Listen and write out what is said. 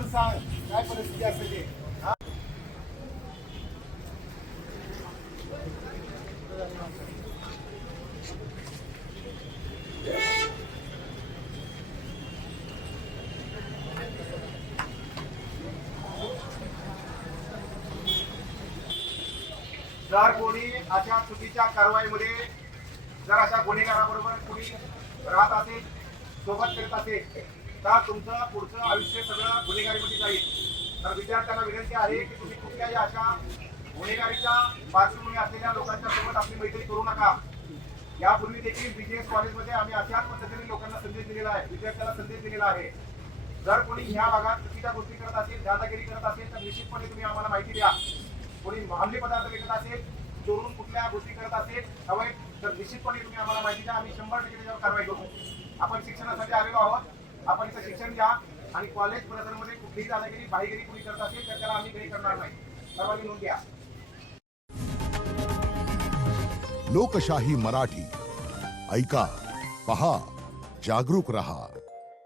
पण सांग काय परिस्थिती असते ते. जर कोणी अशा चुकीच्या कारवाईमध्ये जर अशा गुन्हेगाराबरोबर कोणी राहत असेल, सोबत करत असेल, तर तुमचं पुढचं आयुष्य सगळं गुन्हेगारीमध्ये जाईल. तर विद्यार्थ्यांना विनंती आहे की तुम्ही कुठल्याही अशा गुन्हेगारीच्या पार्श्वभूमी असलेल्या लोकांच्या सोबत आपली मैत्री करू नका. यापूर्वी देखील बीजीएस कॉलेजमध्ये आम्ही अशाच पद्धतीने लोकांना संदेश दिलेला आहे, विद्यार्थ्यांना संदेश दिलेला आहे. जर कोणी ह्या भागात चुकीच्या गोष्टी करत असेल, दादागिरी करत असेल, तर निश्चितपणे तुम्ही आम्हाला माहिती द्या. कोणी अंमली पदार्थ विकत असेल, चोरून कुठल्या गोष्टी करत असेल अवैध, तर निश्चितपणे तुम्ही आम्हाला माहिती द्या. आम्ही 100% त्याच्यावर कारवाई करू. आपण शिक्षणासाठी आलेलो आहोत. आपण इथं शिक्षण घ्या आणि कॉलेज परिसरामध्ये कुठलीही दादागिरी बाहेगिरी कोणी करत असेल तर त्याला आम्ही काही करणार नाही. सर्वांनी नोंद घ्या. लोकशाही मराठी ऐका, पहा, जागरूक रहा.